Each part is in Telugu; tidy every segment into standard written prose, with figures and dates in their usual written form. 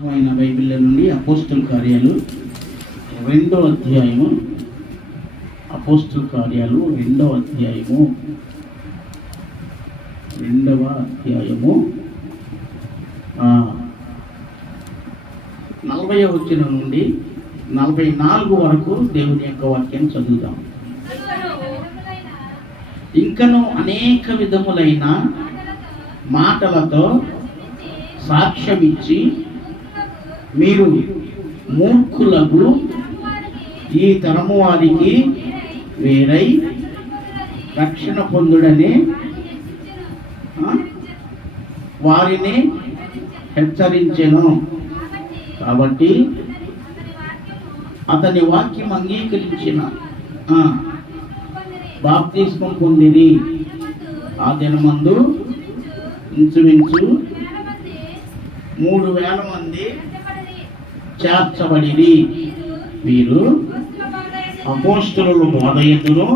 బైబిల్ నుండి అపోస్తుల కార్యాలు 2వ అధ్యాయము. అపోస్తుల కార్యాలు 2వ అధ్యాయము 40వ వచనం నుండి 44 వరకు దేవుని యొక్క వాక్యం చదువుదాం. ఇంకను అనేక విధములైన మాటలతో సాక్ష్యమిచ్చి మీరు మూర్ఖులకు ఈ తరము వారికి వేరై రక్షణ పొందుడని వారిని హెచ్చరించెను. కాబట్టి అతని వాక్యం అంగీకరించిన బాప్తిస్మం పొందిరి. ఆ దినమందు ఇంచుమించు 3,000 మంది చేర్చబడిరి. వీరు అపోస్తలుల బోధ యందును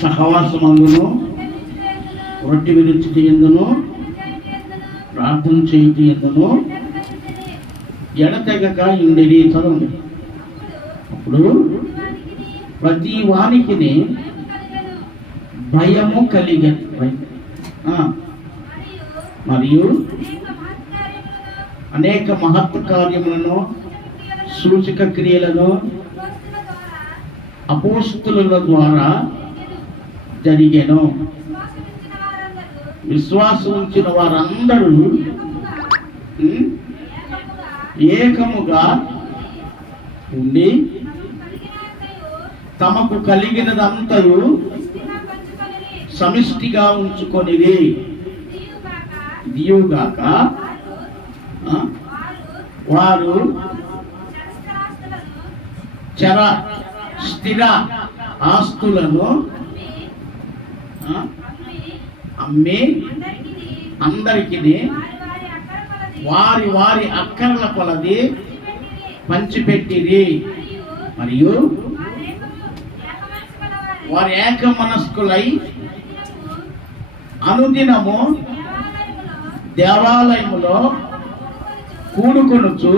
సహవాసమందును రొట్టె విరుచుట యందును ప్రార్థన చేయుట యందును ఎడతెగక ఉండిరి. చదవండి. అప్పుడు ప్రతి వానికి భయము కలిగెను. మరియు అనేక మహత్ కార్యములను సూచక క్రియలను అపోస్తలుల ద్వారా జరిగెను. విశ్వాసం ఉంచిన వారందరూ ఏకముగా ఉండి తమకు కలిగినదంతయు సమిష్టిగా ఉంచుకొనిది. దియుగాక వారు స్థిర ఆస్తులను అమ్మి అందరికి వారి వారి అక్కర్ల కొలది పంచిపెట్టిరి. మరియు వారి ఏక మనస్కులై అనుదినము దేవాలయములో కూడుకొనుచు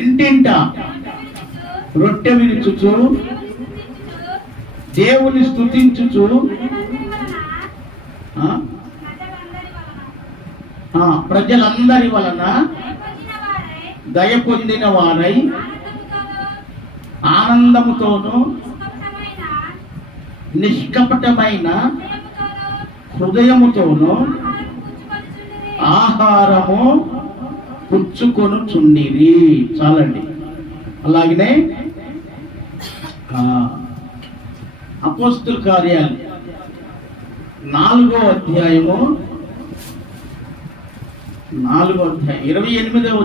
ఇంటింట రొట్టె విరుచుచు దేవుని స్తుతించుచు ప్రజలందరి వలన దయ పొందిన వారై ఆనందముతోనూ నిష్కపటమైన హృదయముతోనూ ఆహారము పుచ్చుకొనుచుండిరి. చాలండి. అలాగనే అపోస్తుల కార్యాలు 4వ అధ్యాయము 28వ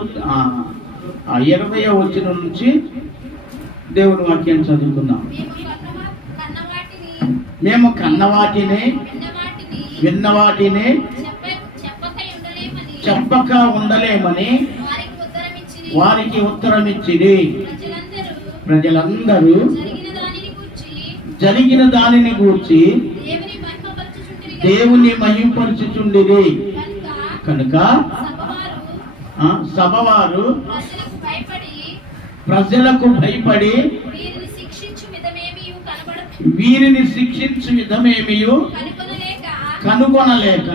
20వ వచనం నుంచి దేవుని వాక్యాన్ని చదువుకుందాం. మేము కన్నవాటిని విన్నవాటిని చెప్పక ఉండలేమని వారికి ఉత్తరమిచ్చిరి. ప్రజలందరూ జరిగిన దానిని గూర్చి దేవుని మహిమపరచుచుండిరి. కనుక సభవారు ప్రజలకు భయపడి వీరిని శిక్షించు విధమేమియు కనుగొనలేక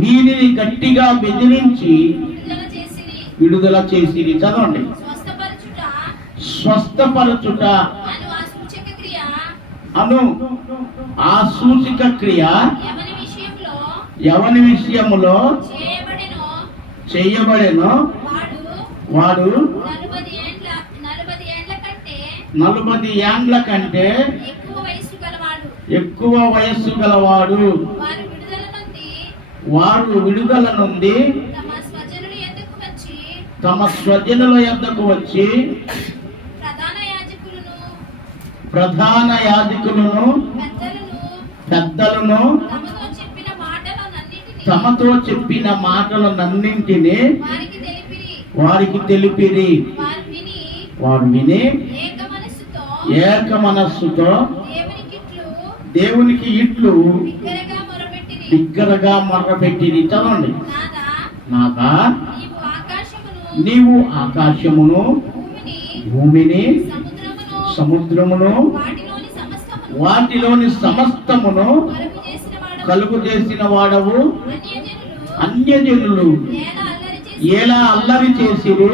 వీరిని గట్టిగా బెదిరించి విడుదల చేసిరి. చదవండి. స్వస్థపరచుట అను ఆ సూచక క్రియ ఎవని విషయములో చేయబడెనో వాడు 40 ఏండ్ల కంటే ఎక్కువ వయస్సు గలవాడు. వారు విడుదల నుండి తమ స్వజనుల యొద్దకు వచ్చి ప్రధాన యాజకులను పెద్దలను తమతో చెప్పిన మాటలనన్నింటినీ వారికి తెలిపిరి. వారు విని ఏక మనస్సుతో దేవునికి ఇట్లు బిగ్గరగా మొర్రపెట్టిరి. చదవండి. నాదా, నాదా, నీవు ఆకాశమును, నీవు ఆకాశమును, భూమిని, సముద్రమును, వాటిలోని సమస్తమును కలుగు చేసిన వాడవు. అన్యజనులు ఎలా అల్లరి చేసిరి,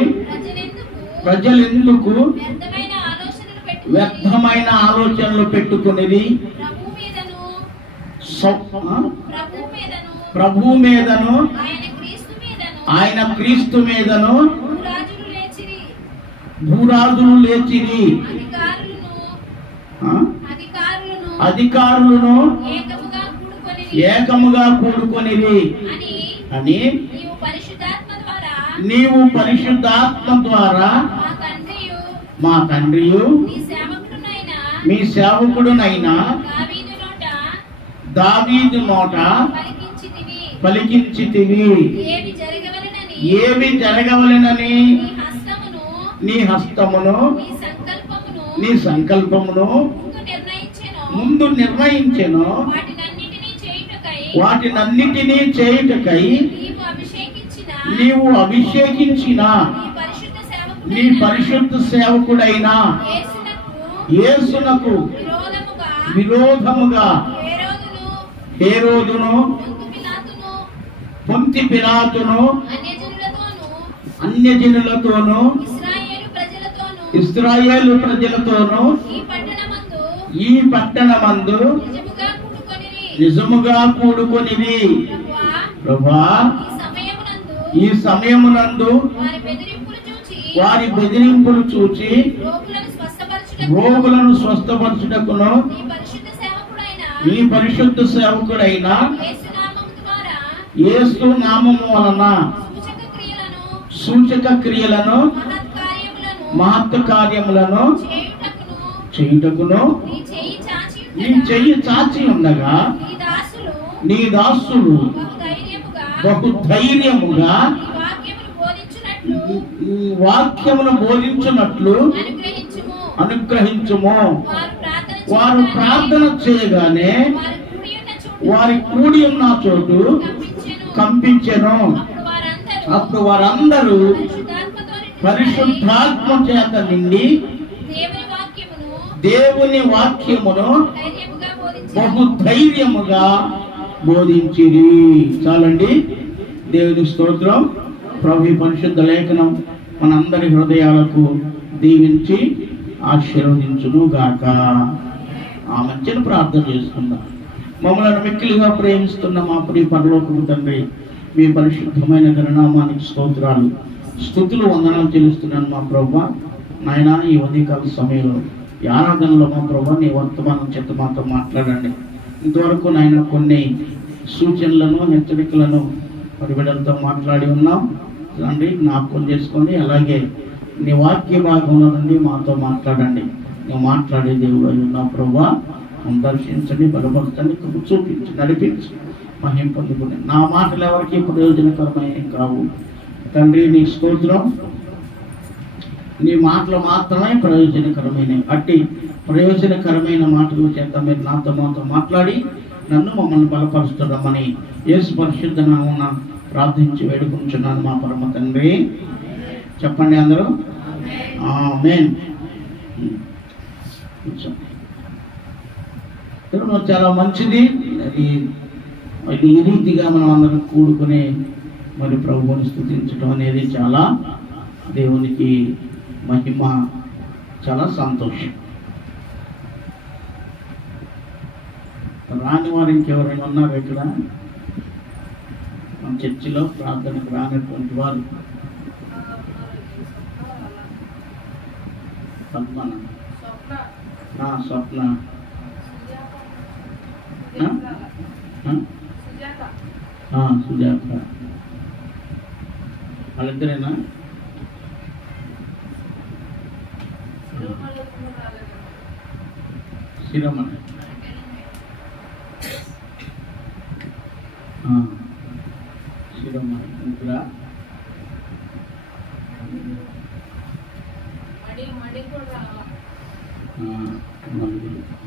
ప్రజలెందుకు వ్యర్థమైన ఆలోచనలు పెట్టుకునేది. ప్రభు మీదను, ఆయన క్రీస్తు మీదను భూరాజులు లేచిరి. అధికారులను ఏకముగా కూడుకొనిరి అని నీవు పరిశుద్ధాత్మ ద్వారా మా తండ్రియు మీ సేవకుడునైనా దావీదు నోట పలికించితివి. ఏమి జరగవలెనని నీ హస్తమును, నీ సంకల్పమును ముందు నిర్ణయించెను. వాటినన్నిటినీ చేయుటకై నీవు అభిషేకించిన నీ పరిశుద్ధ సేవకుడైన యేసునకు విరోధముగా హేరోదును, పొంతి పిలాతును, అన్యజనులతోనూ ఇశ్రాయేలు ప్రజలతోనూ ఈ పట్టణమందు నిజముగా కూడుకొనివి. ప్రభువా, ఈ సమయమునందు వారి బెదిరింపులు చూచి రోగులను స్వస్థపరచుటకును ఈ పరిశుద్ధ సేవకుడైన యేసు నామము వలన సూచక క్రియలను మహత్ కార్యములను చేయుటకును నీ చెయ్యి చాచి ఉండగా నీ దాసులు బహు ధైర్యముగా వాక్యమును బోధించున్నట్లు అనుగ్రహించుము. వారు ప్రార్థన చేయగానే వారి కూడి ఉన్న చోటు కంపించెను. అప్పుడు వారందరూ పరిశుద్ధాత్మ చేత నిండి దేవుని వాక్యమును బహు ధైర్యముగా బోధించిరి. చాలండి. దేవుని స్తోత్రం. ప్రభు పరిశుద్ధ లేఖనం మనందరి హృదయాలకు దీవించి ఆశీర్వదించును గాక. ఆ మధ్యన ప్రార్థన చేసుకుందాం. మమ్మల్ని మిక్కిలిగా ప్రేమిస్తున్న మా ప్రియ పరలోకపు తండ్రి, మీ పరిశుద్ధమైన ఘననామానికి స్తోత్రాలు, స్తుతులు, వందనాలు చెల్లిస్తున్నాను మా ప్రభువా. నాయన, ఈ ఉదయకాల సమయంలో ఈ ఆరాధనలో మా ప్రభువా నీ వర్తమానం చేత మాతో మాట్లాడండి. ఇంతవరకు నాయన కొన్ని సూచనలను, హెచ్చరికలను మరి బిడ్డలతో మాట్లాడి ఉన్నాం. తండ్రి, జ్ఞాపకం చేసుకొని అలాగే నీ వాక్య భాగంలో నుండి మాతో మాట్లాడండి. నువ్వు మాట్లాడే దేవుడు అయి ఉన్నావు ప్రభువా. దర్శించండి, బలపరచండి, చూపించి నడిపించి మహిం పొందుకుని నా మాటలు ఎవరికి ప్రయోజనకరమైన కావు తండ్రి. నీ స్తోత్రం. నీ మాటలు మాత్రమే ప్రయోజనకరమైనవి. అట్టి ప్రయోజనకరమైన మాటలు చేత మీరు నాతో మాట్లాడి నన్ను మమ్మల్ని బలపరుస్తున్నామని యేసు పరిశుద్ధ నామమున ప్రార్థించి వేడుకుంటున్నాను మా పరమ తండ్రి. చెప్పండి అందరూ ఆమేన్. చాలా మంచిది. అది ఈ రీతిగా మనం అందరం కూడుకుని మరి ప్రభువుని స్తుతించడం అనేది చాలా దేవునికి మహిమ, చాలా సంతోషం. రాని వారు ఇంకెవరైనా ఉన్నారు ఇక్కడ? మన చర్చిలో ప్రార్థనకు రానటువంటి వారు? స్వప్న, సుజాత, వాళ్ళిద్దరేనా? శిరమణ, శిరమణ ఇంకా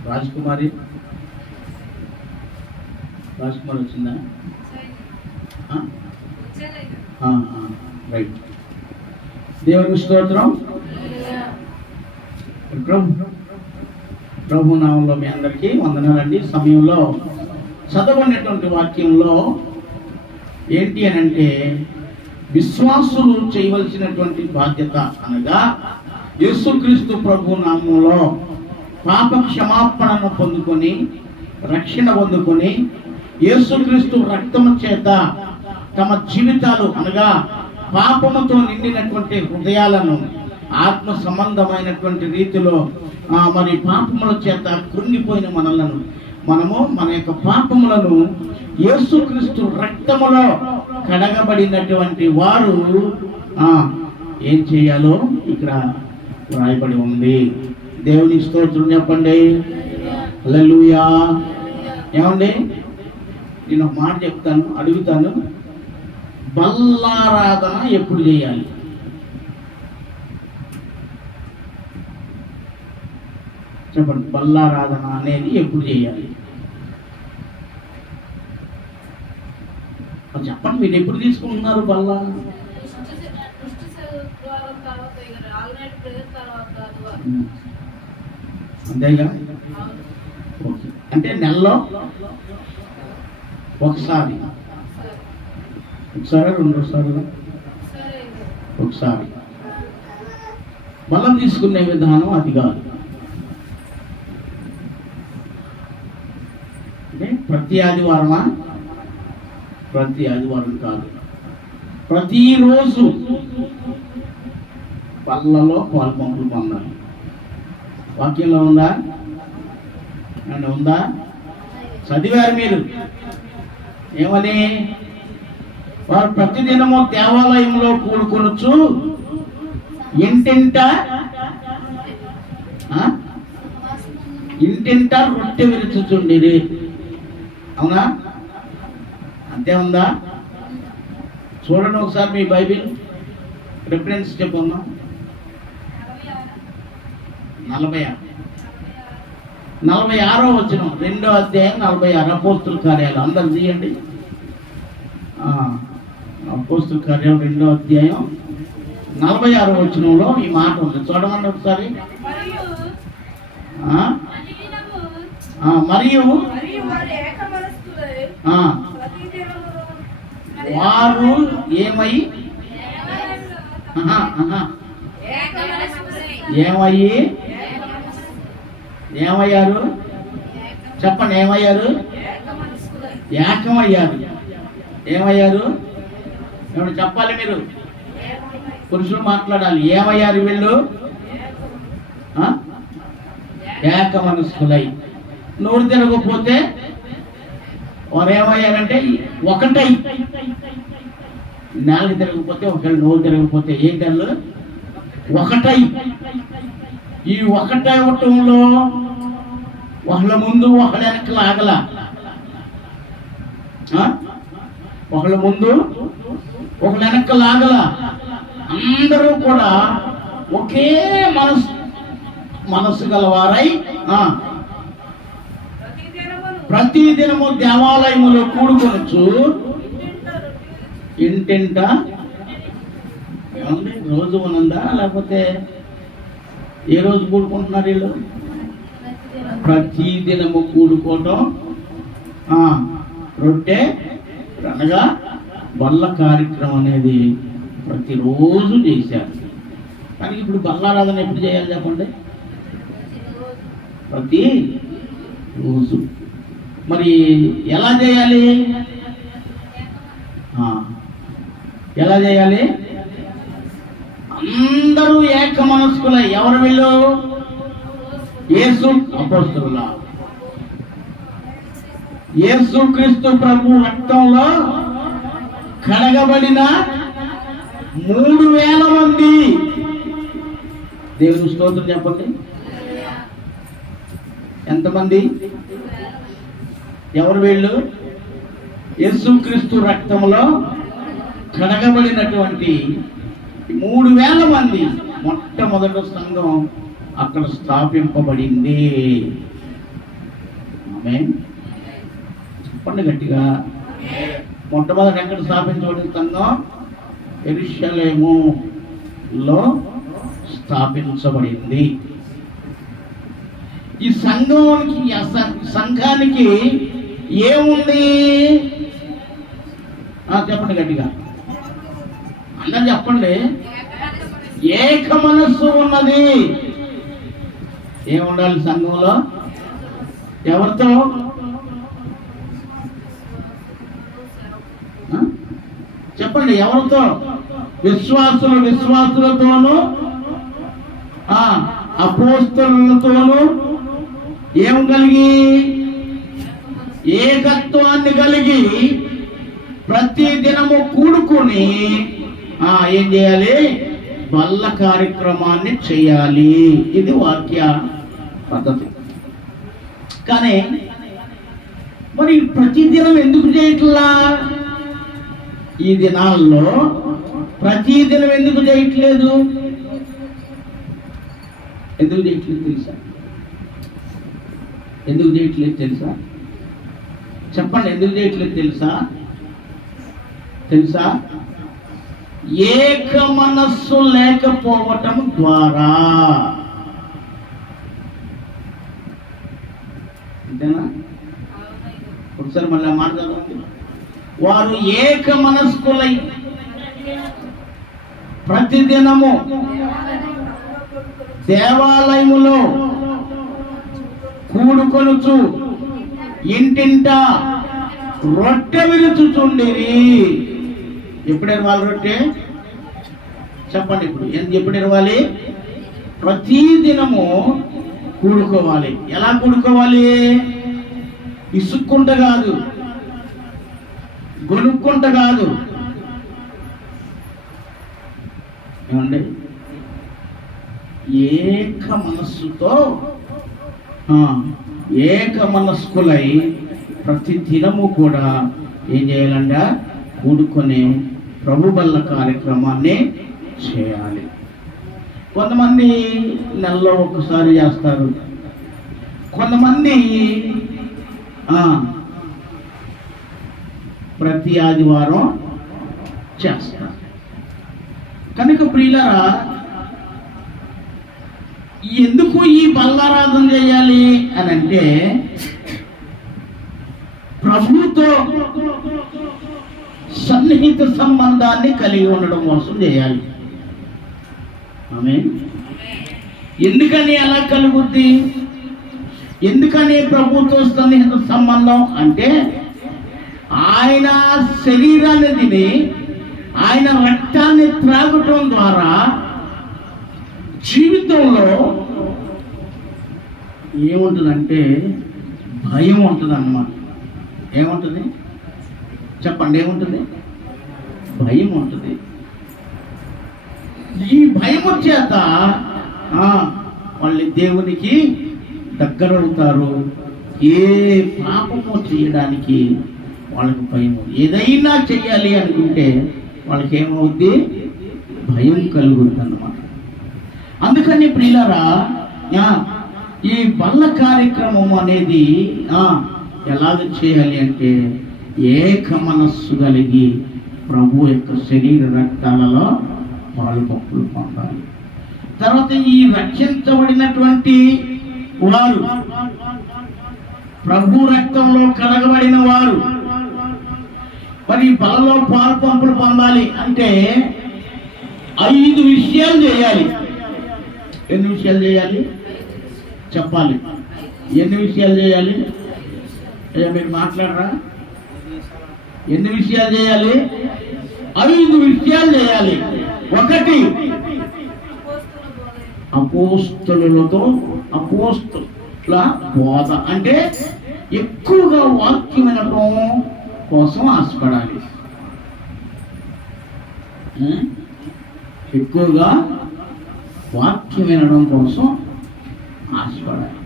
రాజకుమారి, రాజకుమార్ వచ్చిందా? రైట్. దేవునికి స్తోత్రం. ప్రభు నామంలో మీ అందరికీ వందనాలండి. సమయంలో చదవనటువంటి వాక్యంలో ఏంటి అని అంటే, విశ్వాసులు చేయవలసినటువంటి బాధ్యత అనగా యేసుక్రీస్తు ప్రభు నామంలో పాప క్షమాపణను పొందుకొని రక్షణ పొందుకొని యేసుక్రీస్తు రక్తము చేత తమ జీవితాలు అనగా పాపముతో నిండినటువంటి హృదయాలను ఆత్మ సంబంధమైనటువంటి రీతిలో మరి పాపముల చేత కృంగిపోయిన మనము మన యొక్క పాపములను యేసుక్రీస్తు రక్తములో కడగబడినటువంటి వారు ఏం చేయాలో ఇక్కడ రాయబడి ఉంది. దేవుని స్తోత్రం చెప్పండి. హల్లెలూయా. ఏమండి, నేను ఒక మాట చెప్తాను, అడుగుతాను. బల్లారాధన ఎప్పుడు చేయాలి? చెప్పండి. బల్లారాధన అనేది ఎప్పుడు చేయాలి చెప్పండి. మీరు ఎప్పుడు తీసుకుంటున్నారు బల్లా? అంతేగా? ఓకే. అంటే నెలలో ఒకసారి, రెండోసారి, ఒకసారి బలం తీసుకునే విధానం అది కాదు. అంటే ప్రతి ఆదివారమా? ప్రతి ఆదివారం కాదు, ప్రతిరోజు పళ్ళలో పాలు పంపులు పొందాలి. వాక్యంలో ఉందా? అండ్ ఉందా? చదివారు మీరు. ఏమని? వారు ప్రతిదినము దేవాలయంలో కూడుకొనొచ్చు, ఇంటింట రొట్టె విరుచుచుండిరి. అవునా? అంతే ఉందా? చూడండి ఒకసారి మీ బైబిల్ రిఫరెన్స్ చెప్పుకుందాం. 46వ వచనం, 2వ అధ్యాయం 46. అపోస్తుల కార్యాలు అందరు తీయండి. అపోస్తుల కార్యాలు 2వ అధ్యాయం 46వ వచనంలో ఈ మాట ఉంది. చూడమండి ఒకసారి. మరియు వారు ఏమయ్యారు? చెప్పండి. ఏమయ్యారు? ఏకమయ్యారు. ఏమయ్యారు? ఏమన్నా చెప్పాలి మీరు, పురుషులు మాట్లాడాలి. ఏమయ్యారు వీళ్ళు? ఏక మనస్కులై. నోరు తిరగకపోతే వారు ఏమయ్యారంటే ఒకటై. నాలుగు తిరగకపోతే ఒకళ్ళు, నోరు తిరగకపోతే ఏంటల్లు? ఒకటై. ఈ ఒకటై ఉండటంలో ఒకళ్ళ ముందు ఒకళ్ళ వెనక లాగల, ఒకళ్ళ ముందు ఒకళ్ళ వెనక లాగల, అందరూ కూడా ఒకే మనసు గలవారై ప్రతి దినము దేవాలయములో కూడుకొనొచ్చు, ఇంటింట. రోజు ఉన్నదా లేకపోతే ఏ రోజు కూడుకుంటున్నారు వీళ్ళు? ప్రతి దినము కూడుకోవటం, రొట్టె అనగా బల్ల కార్యక్రమం అనేది ప్రతిరోజు చేశారు. కానీ ఇప్పుడు బల్లారాధన ఎప్పుడు చేయాలి చెప్పండి? ప్రతి రోజు. మరి ఎలా చేయాలి? ఎలా చేయాలి? అందరూ ఏక మనస్కులై. ఎవరు వీళ్ళు? యేసు అపోస్తలుల యేసుక్రీస్తు ప్రభు రక్తంలో కడగబడిన 3000 మంది. దేవుని స్తోత్రం చెప్పండి. ఎంతమంది? ఎవరు వీళ్ళు? యేసుక్రీస్తు రక్తంలో కడగబడినటువంటి 3000 మంది. మొట్టమొదటి సంఘం అక్కడ స్థాపింపబడింది. ఆమేన్. చెప్పండి గట్టిగా. మొట్టమొదటి ఎక్కడ స్థాపించబడిన సంఘం? యెరూషలేములో స్థాపించబడింది. ఈ సంఘానికి ఏముంది? చెప్పండి గట్టిగా, అందరు చెప్పండి. ఏక మనస్సు ఉన్నది. ఏముండాలి సంఘంలో? ఎవరితో? చెప్పండి, ఎవరితో? విశ్వాసులతోనూ అపోస్తలులతోనూ ఏం కలిగి? ఏకత్వాన్ని కలిగి ప్రతి దినము కూడుకుని ఏం చేయాలి? బల్ల కార్యక్రమాన్ని చేయాలి. ఇది వాక్య పద్ధతి. కానీ మరి ప్రతిదినం ఎందుకు చేయట్లా? ఈ దినాల్లో ప్రతిదినం ఎందుకు చేయట్లేదు? ఎందుకు చేయట్లేదు తెలుసా? ఎందుకు చేయట్లేదు తెలుసా? చెప్పండి, ఎందుకు చేయట్లేదు తెలుసా? ఏక మనస్సు లేకపోవటం ద్వారా. అంతేనా? ఒకసారి మళ్ళీ మాట్లాడాలి. వారు ఏక మనస్కులై ప్రతిదినము దేవాలయములో కూడుకొనుచు ఇంటింట రొట్టె విరుచుచుండిరి. ఎప్పుడు ఇరవాలి రొట్టె? చెప్పండి ఇప్పుడు. ఎప్పుడు ఇరవాలి? ప్రతి దినము కూడుకోవాలి. ఎలా కూడుకోవాలి? ఇసుక్కుంట కాదు, గొనుక్కుంట కాదు. ఏమండి? ఏక మనస్సుతో ఏక మనస్కులై ప్రతి దినము కూడా ఏం చేయాలంట? కూడుకొని ప్రభు బల్ల కార్యక్రమాన్ని చేయాలి. కొంతమంది నెలలో ఒకసారి చేస్తారు, కొంతమంది ప్రతి ఆదివారం చేస్తారు. కనుక ప్రియులారా, ఎందుకు ఈ బల్లారాధన చేయాలి అని అంటే, ప్రభుతో సన్నిహిత సంబంధాన్ని కలిగి ఉండడం కోసం చేయాలి. ఆమేన్. ఎందుకని అలా కలుగుద్ది? ఎందుకని ప్రభుతో సన్నిహిత సంబంధం అంటే, ఆయన శరీరాన్ని తిని ఆయన రక్తాన్ని త్రాగటం ద్వారా జీవితంలో ఏముంటుందంటే భయం ఉంటుంది అన్నమాట. ఏముంటుంది? చెప్పండి, ఏముంటుంది? భయం ఉంటుంది. ఈ భయము చేత వాళ్ళు దేవునికి దగ్గరవుతారు. ఏ పాపము చేయడానికి వాళ్ళకి భయం. ఏదైనా చెయ్యాలి అనుకుంటే వాళ్ళకి ఏమవుద్ది? భయం కలుగుతుంది అన్నమాట. అందుకని ప్రియులారా, ఈ బల్ల కార్యక్రమం అనేది ఎలాగ చేయాలి అంటే, ఏక మనస్సు కలిగి ప్రభు యొక్క శరీర రక్తాలలో పాలు పప్పులు పొందాలి. తర్వాత ఈ రక్షించబడినటువంటి వారు, ప్రభు రక్తంలో కడగబడిన వారు మరి బలలో పాలు పంపులు పొందాలి అంటే 5 విషయాలు చేయాలి. ఎన్ని విషయాలు చేయాలి? చెప్పాలి. ఎన్ని విషయాలు చేయాలి? మీరు మాట్లాడరా? ఎన్ని విషయాలు చేయాలి? 5 విషయాలు చేయాలి. 1, అపోస్తలుల బోధ అంటే ఎక్కువగా వాక్యం వినటం కోసం ఆశపడాలి. ఎక్కువగా వాక్యం వినడం కోసం ఆశపడాలి.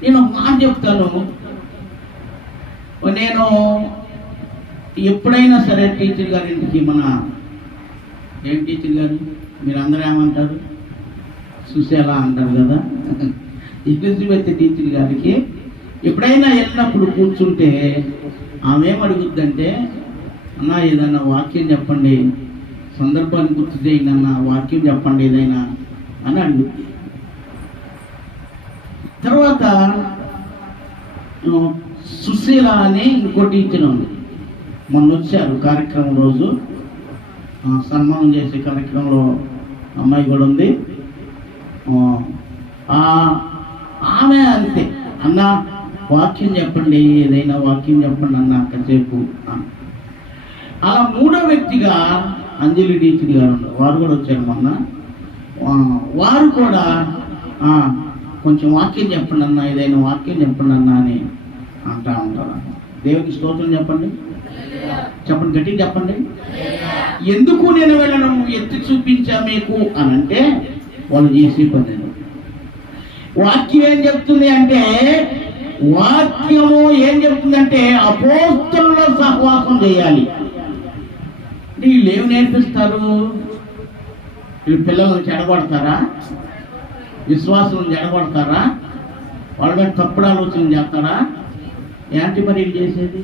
నేను ఒక మాట చెప్తాను. నేను ఎప్పుడైనా సరే టీచర్ గారి ఇంటికి, మన ఏం టీచర్ గారు మీరందరూ ఏమంటారు? సుశీల అంటారు కదా. ఎలిజబెత్ టీచర్ గారికి ఎప్పుడైనా వెళ్ళినప్పుడు కూర్చుంటే ఆమె ఏమడుగుద్దంటే, అన్న ఏదైనా వాక్యం చెప్పండి, సందర్భాన్ని గుర్తు చేయండి అన్న, వాక్యం చెప్పండి ఏదైనా అని అడుగుద్ది. తర్వాత సుశీల అని ఇంకో టీచర్ ఉంది, మొన్న వచ్చారు కార్యక్రమం రోజు, సన్మానం చేసే కార్యక్రమంలో అమ్మాయి కూడా ఉంది. ఆమె అంతే, అన్న వాక్యం చెప్పండి, ఏదైనా వాక్యం చెప్పండి అన్న కాసేపు. అలా మూడో వ్యక్తిగా అంజలి టీచర్ గారు ఉన్నారు, వారు కూడా వచ్చారు మొన్న. వారు కూడా కొంచెం వాక్యం చెప్పండి అన్న, ఏదైనా వాక్యం చెప్పండి అన్న అని అంటా ఉంటారు. దేవునికి స్తోత్రం చెప్పండి, చెప్పండి, గట్టిగా చెప్పండి. ఎందుకు నేను వెళ్ళను ఎత్తి చూపించా మీకు అని అంటే, వాళ్ళు చేసే పని. వాక్యం ఏం చెప్తుంది అంటే, వాక్యము ఏం చెప్తుందంటే అపోస్తలుల సహవాసం చేయాలి. వీళ్ళు ఏమి నేర్పిస్తారు? వీళ్ళు పిల్లలను చెడగొడతారా? విశ్వాసం చెడగొడతారా? వాళ్ళ మీద తప్పుడు ఆలోచన చేస్తారా? ఏంటి మరి వీళ్ళు చేసేది?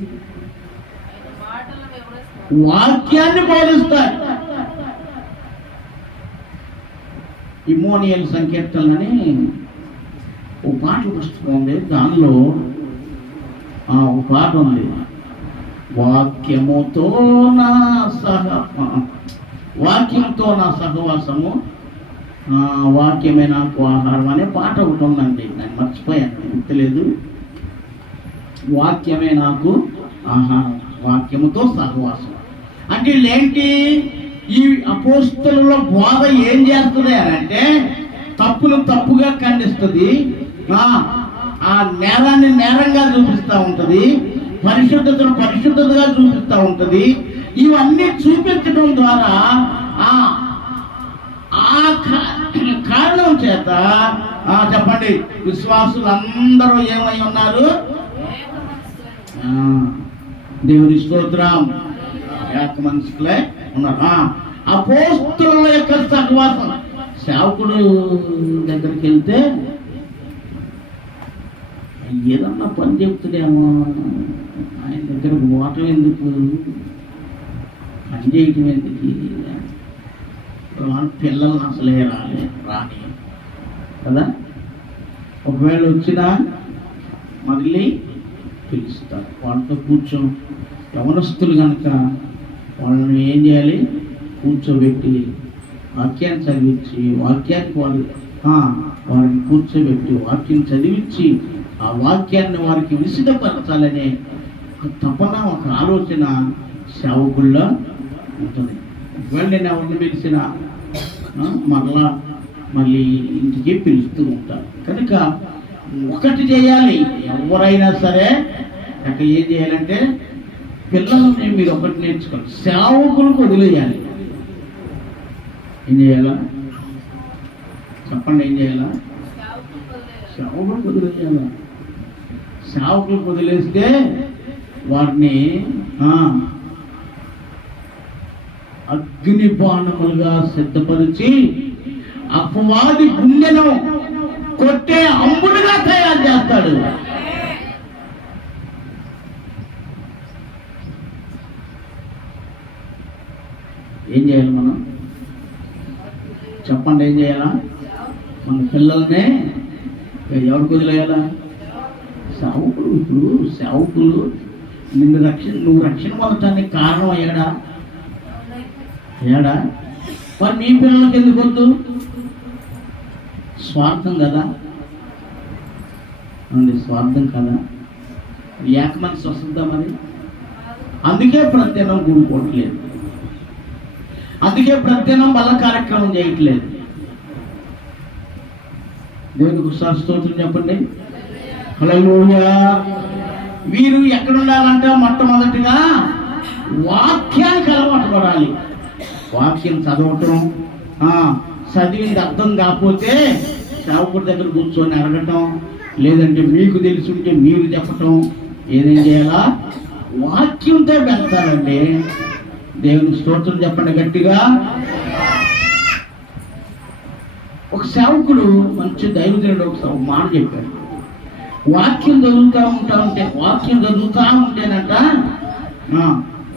వాక్యాన్ని బోధిస్తారు. ఇమ్మోనియల్ సంకీర్తనని ఓ పాట పుస్తకం ఉంది, దానిలో ఒక పాట ఉంది, వాక్యముతో నా సహవాసము, వాక్యమే నాకు ఆహారం అనే పాట ఒకటి ఉందండి, నేను మర్చిపోయాను, గుర్తులేదు. వాక్యమే నాకు ఆహారం, వాక్యముతో సహవాసం అంటే వీళ్ళేంటి? ఈ అపోస్తలుల బోధ ఏం చేస్తుంది అని అంటే, తప్పును తప్పుగా ఖండిస్తుంది, ఆ నేరాన్ని నేరంగా చూపిస్తూ ఉంటుంది, పరిశుద్ధతను పరిశుద్ధతగా చూపిస్తూ ఉంటుంది. ఇవన్నీ చూపించడం ద్వారా ఆ కారణం చేత చెప్పండి, విశ్వాసులు అందరూ ఏమై ఉన్నారు? దేవుని స్తోత్రం, ఏక మనుషులే ఉన్నారు. అపోస్తలుల యొక్క సహవాసం. సేవకుడు దగ్గరికి వెళ్తే ఏదన్నా పని చెప్తాడేమో, ఆయన దగ్గర పోవటం ఎందుకు, పని చేయటం ఎందుకు, పిల్లల్ని అసలే రాని కదా. ఒకవేళ వచ్చినా మళ్ళీ పిలుస్తారు, వాళ్ళతో కూర్చొని. యవనస్తులు కనుక వాళ్ళని ఏం చేయాలి? కూర్చోబెట్టి వాక్యాన్ని చదివించి, వాక్యానికి వారిని కూర్చోబెట్టి వాక్యం చదివించి, ఆ వాక్యాన్ని వారికి విసిదపరచాలనే ఒక తపన, ఒక ఆలోచన సేవకుల్లో ఉంటుంది. ఒకవేళ నేను ఎవరిని పిలిచిన మళ్ళీ ఇంటికి పిలుస్తూ ఉంటాను. కనుక ఒకటి చేయాలి, ఎవరైనా సరే అక్కడ ఏం చేయాలంటే, పిల్లల్ని మీరు ఒకటి నేర్చుకోవాలి, సేవకులకు వదిలేయాలి. ఏం చేయాలా చెప్పండి? ఏం చేయాలా? సేవకులకు వదిలేయాలా. సేవకులకు వదిలేస్తే వారిని అగ్ని బాణములుగా సిద్ధపరిచి అపవాది గుండెను కొట్టే అమ్ముడుగా తయారు చేస్తాడు. ఏం చేయాలి మనం? చెప్పండి, ఏం చేయాలా? మన పిల్లల్నే ఎవరికి వదిలేయాలా? సేవకులు. ఇప్పుడు సేవకులు నువ్వు రక్షణ పొందటానికి కారణం అయ్యాడా? మరి మీ పిల్లలకి ఎందుకు వద్దు? స్వార్థం కదా అండి, స్వార్థం కదా. ఏక మనసు వస్తుందా మరి? అందుకే ప్రతిదినం కూడుకోవట్లేదు, అందుకే ప్రతిదినం బల కార్యక్రమం చేయట్లేదు. దేవునికి స్తోత్రం చెప్పండి. హల్లెలూయా. వీరు ఎక్కడ ఉండాలంటే మొట్టమొదటిగా వాక్యానికి అలవాటు పడాలి. వాక్యం చదవటం, చదివింది అర్థం కాకపోతే సేవకుడి దగ్గర కూర్చొని అడగటం, లేదంటే మీకు తెలుసుంటే మీరు చెప్పటం. ఏదేం చేయాలా? వాక్యంతో వెళ్తారండి. దేవుని స్తోత్రం చెప్పండి గట్టిగా. ఒక సేవకుడు మంచి దైవజనుడు ఒక మాట చెప్పాడు, వాక్యం చదువుతా ఉంటేనట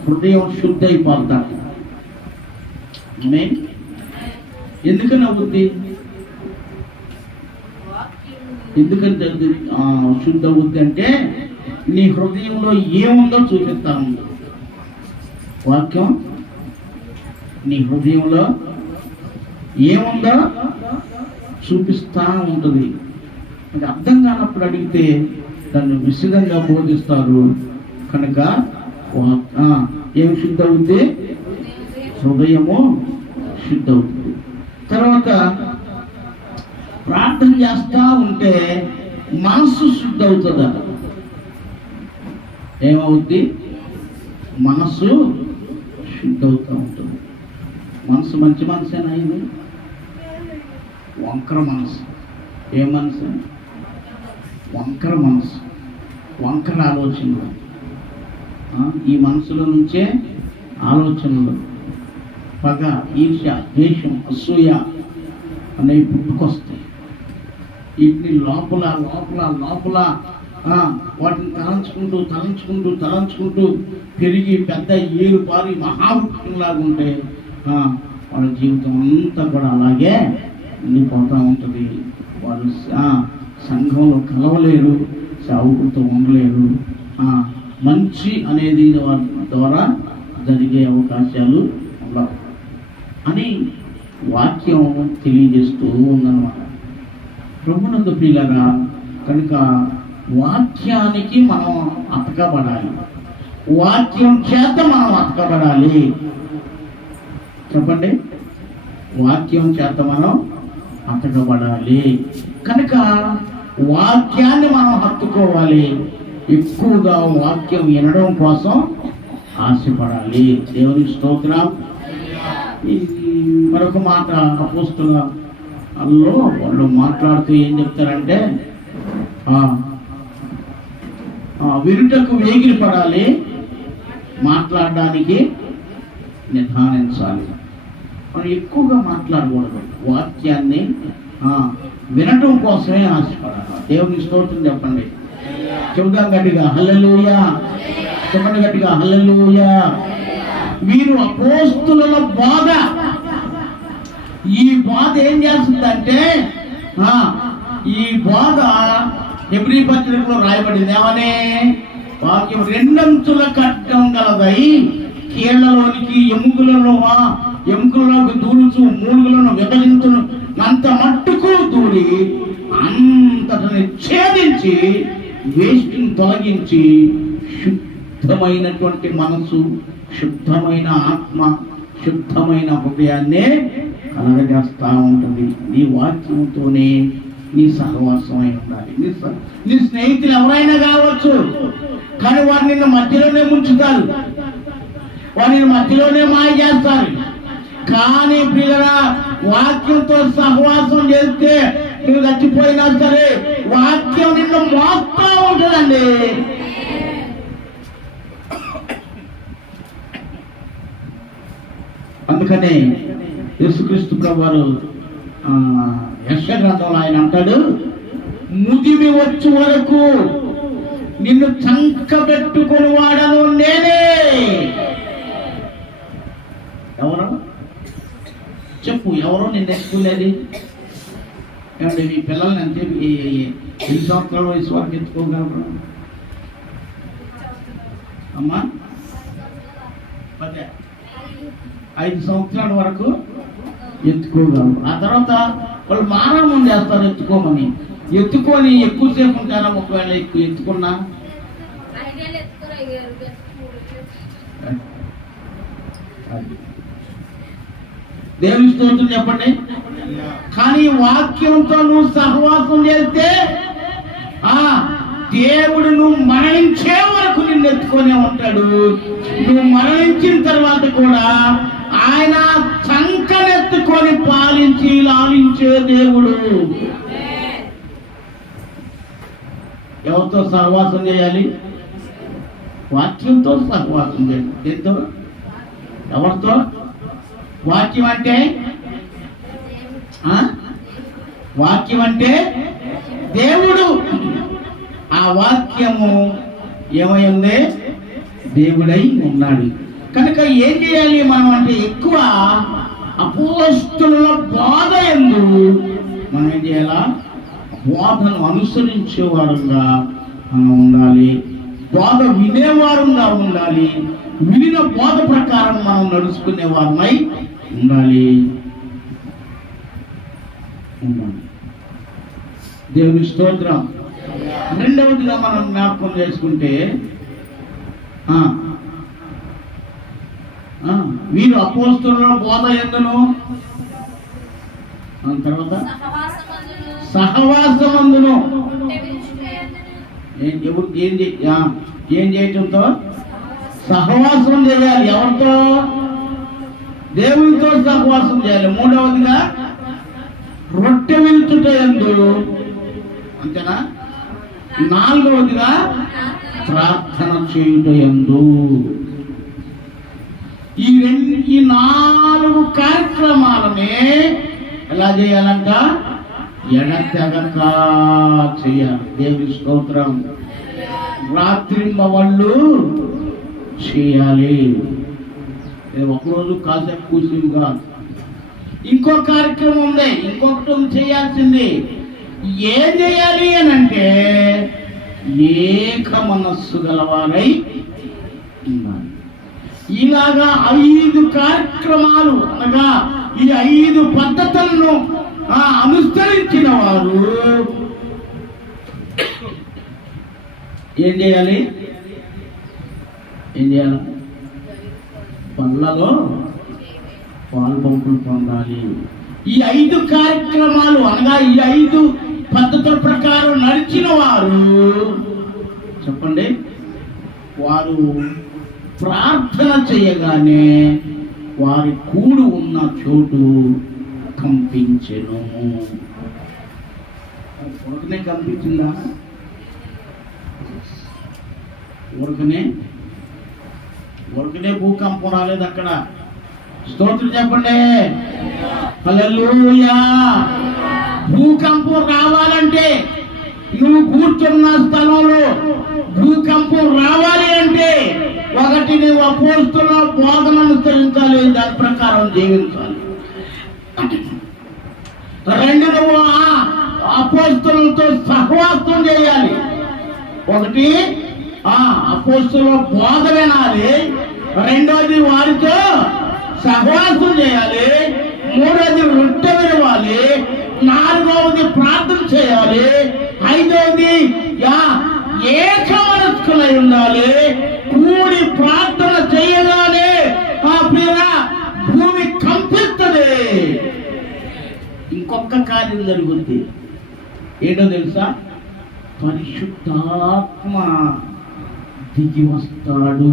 హృదయం శుద్ధ అయిపోతాడు. ఎందుకని అవుద్ది? ఎందుకంటే శుద్ధ అవుద్ది అంటే నీ హృదయంలో ఏముందో చూపిస్తాను. వాక్యం నీ హృదయంలో ఏముందో చూపిస్తా ఉంటుంది. అది అర్థం కానప్పుడు అడిగితే దాన్ని విశదంగా బోధిస్తారు. కనుక ఏం శుద్ధ అవుద్ది? హృదయము శుద్ధ అవుతుంది. తర్వాత ప్రార్థన చేస్తా ఉంటే మనస్సు శుద్ధ అవుతుందట. ఏమవుద్ది? మనస్సు శుద్ధ అవుతూ ఉంటుంది. మనసు మంచి మనసేనా? ఇది వంకర మనసు. ఏ మనసు? వంకర మనసు, వంకర ఆలోచనలు. ఈ మనసులో నుంచే ఆలోచనలు, పగ, ఈర్ష్య, ద్వేషం, అసూయ అనేవి పుట్టుకొస్తాయి. వీటిని లోపల లోపల లోపల వాటిని తలంచుకుంటూ పెరిగి పెద్ద ఏరు పారి మహావృక్షంలాగా ఉంటే వాళ్ళ జీవితం అంతా కూడా అలాగే ఉండిపోతూ ఉంటుంది. వాళ్ళు సంఘంలో కలవలేరు, సేవకులతో ఉండలేరు. మంచి అనేది వారి ద్వారా జరిగే అవకాశాలు ఉండవు అని వాక్యం తెలియజేస్తూ ఉందన్నమాట. ప్రభునందు ప్రియులారా, కనుక వాక్యానికి మనం అతకబడాలి. వాక్యం చేత మనం అతకబడాలి. చెప్పండి, వాక్యం చేత మనం అతకబడాలి. కనుక వాక్యాన్ని మనం హత్తుకోవాలి. ఎక్కువగా వాక్యం వినడం కోసం ఆశపడాలి. దేవుని స్తోత్రం. మరొక మాట అపోస్తలులో వాళ్ళు మాట్లాడుతూ ఏం చెప్తారంటే, వినుటకు వేగిరి పడాలి, మాట్లాడడానికి నిర్ధారించాలి. మనం ఎక్కువగా మాట్లాడకూడదు. వాక్యాన్ని వినటం కోసమే ఆశపడాలి. దేవుని స్తోత్రం చెప్పండి. చెబుదాం గట్టిగా హల్లెలూయా. చెప్పండి గట్టిగా హల్లెలూయా. వీరు అపోస్తలుల బోధ, ఈ బోధ ఏం చేస్తుందంటే, ఈ బోధ హెబ్రీ పత్రికలో రాయబడింది. ఏమనే? వాక్యం రెండంచుల ఖడ్గం గలదై కీళ్లలోనికి ఎముకలలోకి దూరుచు మూలుగులను విభజించును అంత మట్టుకు దూరి అంతటిని ఛేదించి వేష్టిని తొలగించి శుద్ధమైనటువంటి మనసు, శుద్ధమైన ఆత్మ, శుద్ధమైన హృదయాన్నే కలగజేస్తా ఉంటుంది. నీ వాక్యంతోనే నీ సహవాసం అయి ఉండాలి. నీ స్నేహితులు ఎవరైనా కావచ్చు, కానీ వారు నిన్ను మధ్యలోనే ముంచుతారు, వారు నిన్ను మధ్యలోనే మాయ చేస్తారు. కానీ ప్రియులరా, వాక్యంతో సహవాసం చేస్తే నువ్వు చచ్చిపోయినా సరే వాక్యం నిన్ను మోస్తా ఉంటుందండి. అందుకనే యేసుక్రీస్తు ప్రభువారు యెషయా గ్రంథంలో ఆయన అంటాడు, ముదిమి వచ్చు వరకు నిన్ను చంకబెట్టుకుని వాడను నేనే. ఎవరు చెప్పు? ఎవరో నిన్ను ఎత్తుకునేది? ఏమంటే మీ పిల్లల్ని అంతే 8 సంవత్సరాల వయసు వరకు ఎత్తుకోగలరు అమ్మా? 5 సంవత్సరాల వరకు ఎత్తుకోగలరు. ఆ తర్వాత వాళ్ళు మానవం చేస్తారు ఎత్తుకోమని. ఎత్తుకొని ఎక్కువసేపు ఉంటారా? ఒకవేళ ఎక్కువ ఎత్తుకున్నా దేవుని స్తోత్రం చెప్పండి. కానీ వాక్యంతో నువ్వు సహవాసం చేస్తే దేవుడు నువ్వు మరణించే వరకు నిన్ను ఎత్తుకొనే ఉంటాడు. నువ్వు మరణించిన తర్వాత కూడా ఆయన చంకనెత్తుకొని పాలించి లాలించే దేవుడు. ఎవరితో సహవాసం చేయాలి? వాక్యంతో సహవాసం చేయాలి. దేంతో? ఎవరితో? వాక్యం అంటే వాక్యం అంటే దేవుడు. వాక్యము ఏమైంది? దేవుడై ఉన్నాడు. కనుక ఏం చేయాలి మనం అంటే ఎక్కువ అపోస్తలుల బోధ యందు మనం ఏం చేయాలా? బోధను అనుసరించే వారంగా మనం ఉండాలి, బోధ వినేవారంగా ఉండాలి, వినిన బోధ ప్రకారం మనం నడుచుకునే వారమై ఉండాలి. దేవుని స్తోత్రం. రెండవదిగా మనం జ్ఞాపకం చేసుకుంటే వీరు అపోస్తలుల బోధ యందును, తర్వాత సహవాసమందును ఏం చేయటంతో సహవాసం చేయాలి. ఎవరితో? దేవునితో సహవాసం చేయాలి. మూడవదిగా రొట్టె విరుచుట యందు, అంతేనా? నాలుగవదిగా ప్రార్థన చేయుట యందు. ఈ 4 కార్యక్రమాలనే ఎలా చేయాలంట? ఎడతెగక చేయాలి. దేవుని స్తోత్రం. రాత్రింబవళ్ళు చేయాలి. ఒకరోజు కాసేపు కూర్చునిగా ఇంకో కార్యక్రమం ఉంది, ఇంకొకటి చేయాల్సింది. ఏం చేయాలి అని అంటే ఏక మనస్సు గలవారై ఉండాలి. ఇలాగా 5 కార్యక్రమాలు అనగా ఈ 5 పద్ధతులను అనుసరించిన వారు ఏం చేయాలి? పనులలో పాల్పంపులు పొందాలి. ఈ 5 కార్యక్రమాలు అనగా ఈ 5 పద్ధతుల ప్రకారం నడిచిన వారు చెప్పండి, వారు ప్రార్థన చేయగానే వారి కూడు ఉన్న చోటు కంపించెను. ఊరకనే కంపించిందా? ఊరకనే భూకంపం రాలేదు అక్కడ. స్తోత్రం చెప్పండి. హల్లెలూయా. భూకంపం రావాలంటే, నువ్వు కూర్చున్న స్థలంలో భూకంపం రావాలి అంటే ఒకటి నువ్వు అపోస్తలుల బోధన అనుసరించాలి, దాని ప్రకారం జీవించాలి. 2 నువ్వు అపోస్తలులతో సహవాసం చేయాలి. ఒకటి అపోస్తలుల బోధ వినాలి, రెండోది వారితో సహవాసం చేయాలి, మూడోది రొట్టె వినవాలి, నాలుగవది ప్రార్థన చేయాలి, ఐదవది ఏక మనస్కులై ఉండాలి. కూడి ప్రార్థన చేయగానే భూమి కంపిస్తుంది. ఇంకొక కార్యం జరుగుద్ది. ఏంటో తెలుసా? పరిశుద్ధాత్మ దిగి వస్తాడు.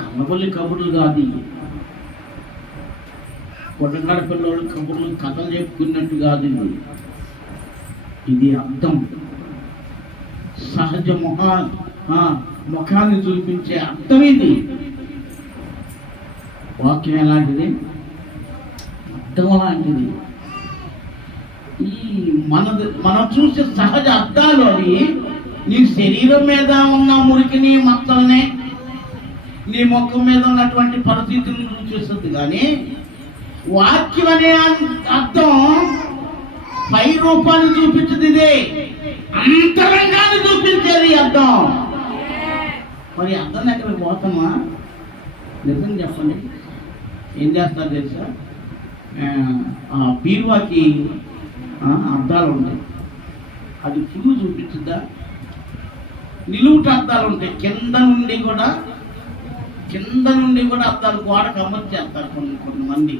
కన్నబల్లి కబుర్లు కాదు, కొట్టగాడ పిల్లలు కబుర్లు కథలు చెప్పుకున్నట్టు కాదు. ఇది అర్థం, సహజ ముఖాన్ని చూపించే అర్థం. ఇది వాక్యం ఎలాంటిది? అర్థం అలాంటిది. ఈ మనం చూసే సహజ అర్థాలు అవి నీ శరీరం మీద ఉన్న మురికిని మచ్చల్ని, నీ ముఖం మీద ఉన్నటువంటి పరిస్థితులను చూసేస్తుంది. కానీ వాక్యం అనే అర్థం పై రూపాన్ని చూపించదు, ఇదే అంతరంగాన్ని చూపించేది అర్థం. మరి అర్థం ఎక్కడికి పోతామా? నిజం చెప్పండి, ఏం చేస్తారు తెలుసా? బీరువాకి అద్దాలు ఉంటాయి, అది ఫుల్ చూపించుద్దా? నిలువుట అద్దాలు ఉంటాయి, కింద నుండి కూడా అద్దాలు గోడకు అమర్చేస్తారు కొంతమంది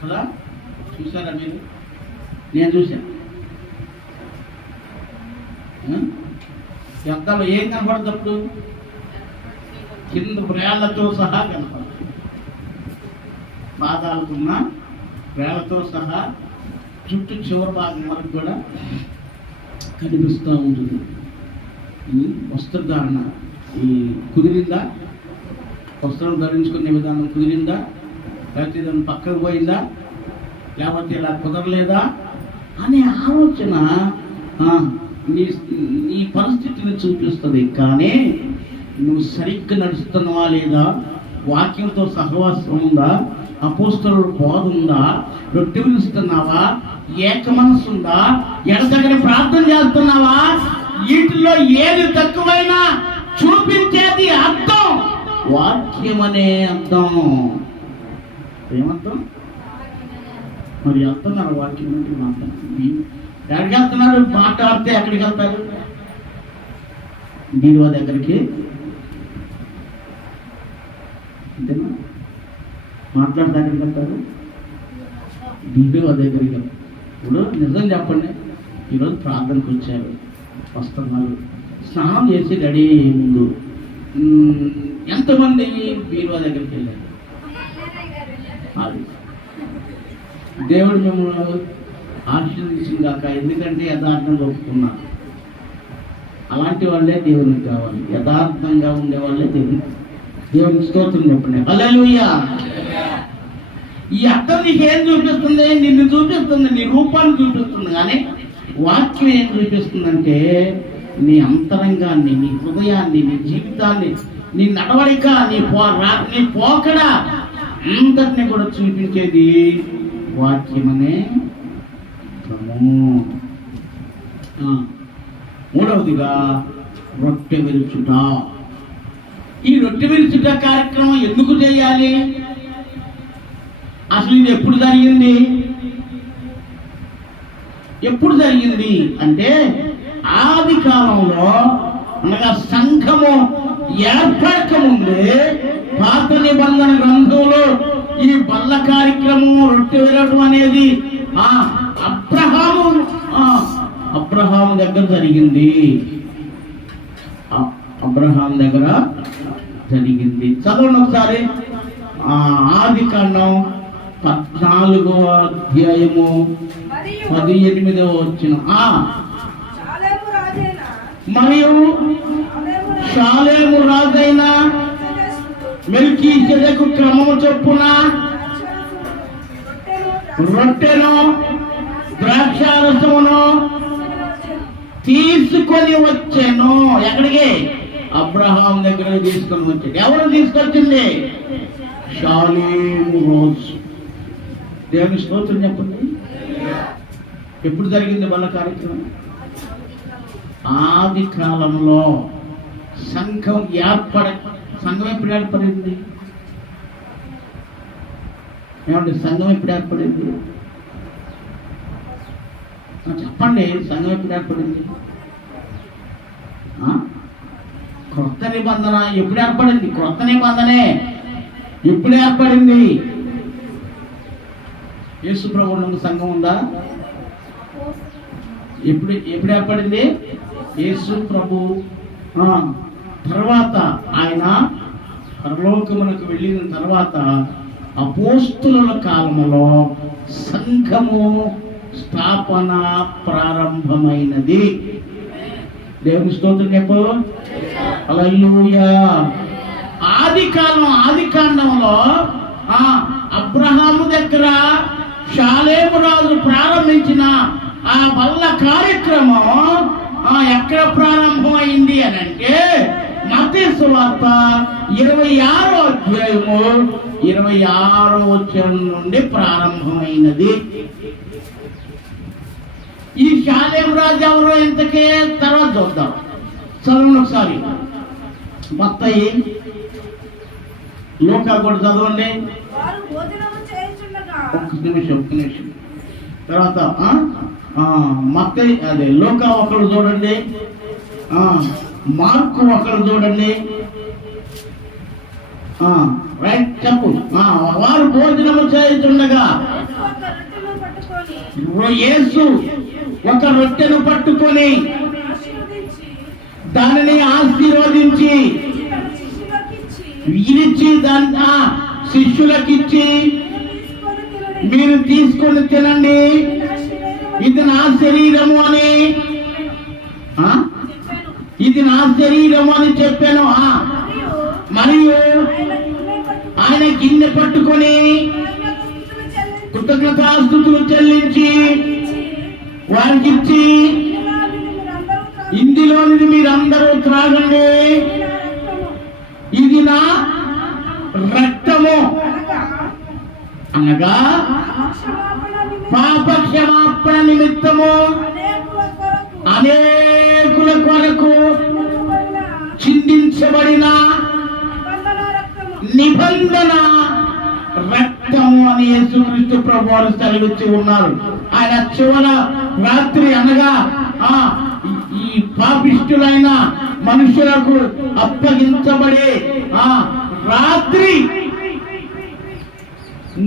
కదా. చూసారా మీరు? నేను చూశాను. అద్దాలు ఏం కనపడేటప్పుడు కింద బ్రేళ్లతో సహా కనపడుతుంది, పాదాలకున్న బ్రేళ్లతో సహా చుట్టూ చివరి భాగం వరకు కూడా కనిపిస్తూ ఉంటుంది. వస్త్రధారణ ఈ కుదిరిందా? వస్త్రం ధరించుకునే విధానం కుదిరిందా? లేకపోతే దాన్ని పక్కకు పోయిందా? లేకపోతే ఇలా కుదరలేదా? అనే ఆలోచన నీ నీ పరిస్థితిని చూపిస్తుంది. కానీ నువ్వు సరిగ్గా నడుస్తున్నావా లేదా, వాక్యంతో సహవాసం ఉందా, అపోస్తలుల బోధ ఉందా, రొట్టె విరుస్తున్నావా, ఏక మనస్సు ఉందా, ఎడతగని ప్రార్థన చేస్తున్నావా, వీటిలో ఏది తక్కువైనా చూపించేది అర్థం, వాక్యం అనే అర్థం. ఏమర్థం? మరి వెళ్తున్నారు వాక్యం అంటే ఎక్కడికి వెళ్తున్నారు? మాట్లాడితే ఎక్కడికి వెళ్తారు? బీరువా దగ్గరికి. అంతేనా? మాట్లాడితే ఎక్కడికి వెళ్తారు? బీరువా దగ్గరికి. ఇప్పుడు నిజం చెప్పండి, ఈరోజు ప్రార్థనకు వచ్చారు, వస్తున్నారు, స్నానం చేసి రెడీ అయ్యే ముందు ఎంతమంది బీరువా దగ్గరికి వెళ్ళారు? అది దేవుడు మిమ్మల్ని ఆశీర్వదించిందాక. ఎందుకంటే యథార్థంగా ఒప్పుకున్నారు. అలాంటి వాళ్ళే దేవునికి కావాలి. యథార్థంగా ఉండే వాళ్ళే దేవునికి స్తోత్రం చెప్పండి. హల్లెలూయా. ఈ అర్థం నీకేం చూపిస్తుంది? నిన్ను చూపిస్తుంది, నీ రూపాన్ని చూపిస్తుంది. కానీ వాక్యం ఏం చూపిస్తుందంటే నీ అంతరంగాన్ని, నీ హృదయాన్ని, నీ జీవితాన్ని, నీ నడవడిక, నీ పోకడ అంతటిని కూడా చూపించేది వాక్యమనే క్రమము. మూడవదిగా రొట్టె విరుచుట. ఈ రొట్టె విరుచుట కార్యక్రమం ఎందుకు చేయాలి? అసలు ఇది ఎప్పుడు జరిగింది? ఎప్పుడు జరిగింది అంటే ఆది కాలంలో, అనగా సంఘము ఏర్పడక ముందే పాత నిబంధన గ్రంథంలో ఈ బల్ల కార్యక్రమం, రొట్టె విరవడం అనేది అబ్రహాము దగ్గర జరిగింది. అబ్రహాం దగ్గర జరిగింది. చదవండి ఒకసారి. ఆది కాండం 14వ అధ్యాయము 18వ వచనం. మరియు షాలేము రాజైన మెల్కీసెదెకు క్రమము చొప్పున రొట్టెను ద్రాక్షారసమును తీసుకొని వచ్చాను. ఎక్కడికి? అబ్రహాం దగ్గర తీసుకొని వచ్చాడు. ఎవరు తీసుకొచ్చింది? షాలేము రోజు. దేవుని స్తోత్రం చెప్పండి. ఎప్పుడు జరిగింది వాళ్ళ కార్యక్రమం? ఆది కాలంలో. సంఘం సంఘం ఎప్పుడు ఏర్పడింది? ఏమంటే సంఘం ఎప్పుడు ఏర్పడింది? చెప్పండి. సంఘం ఎప్పుడు ఏర్పడింది? క్రొత్త నిబంధన ఎప్పుడు ఏర్పడింది? క్రొత్త నిబంధనే ఎప్పుడు ఏర్పడింది? యేసు ప్రభువు నందు సంఘం ఉందా? ఎప్పుడు ఏర్పడింది? యేసు ప్రభు తర్వాత ఆయన పరలోకమునకు వెళ్ళిన తర్వాత అపోస్తుల కాలంలో సంఘము స్థాపన ప్రారంభమైనది. దేవుని స్తోత్రం చెప్పు. హల్లెలూయా. ఆది కాండంలో అబ్రహాము దగ్గర షాలేము రాజు ప్రారంభించిన ఆ బల్ల కార్యక్రమం ఎక్కడ ప్రారంభమైంది అని అంటే మత్తయి సువార్త 26వ అధ్యాయము 26వ వచనం నుండి ప్రారంభమైనది. ఈ షాలేము రాజు ఎవరో ఇంతకే తర్వాత చూద్దాం. చదవండి ఒకసారి. మత్తయి, లూకా కూడా చదవండి. ఒక్క నిమిషం. తర్వాత మత్తయి, అదే లూకా ఒకరు చూడండి, మార్కు ఒకరు చూడండి. రైట్, చెప్పు. వారు భోజనము చేయుచుండగా యేసు ఒక రొట్టెను పట్టుకొని దానిని ఆశీర్వదించి విరిచి దాన్ని శిష్యులకిచ్చి, మీరు తీసుకొని తినండి, ఇది నా శరీరము అని, ఇది నా శరీరము అని చెప్పాను. మరియు ఆయన గిన్నె పట్టుకొని కృతజ్ఞతాస్తుతులు చెల్లించి వారికి ఇచ్చి ఇందులోనిది మీరందరూ త్రాగండి, ఇది నా రక్తము అనగా పాప క్షమాపణ నిమిత్తము అనేకుల కొరకు చిందించబడిన నిబంధన రక్తము అని యేసుక్రీస్తు ప్రభువారు సెలవిచ్చి ఉన్నారు. ఆయన చివర రాత్రి అనగా ఈ పాపిష్టులైన మనుషులకు అప్పగించబడే రాత్రి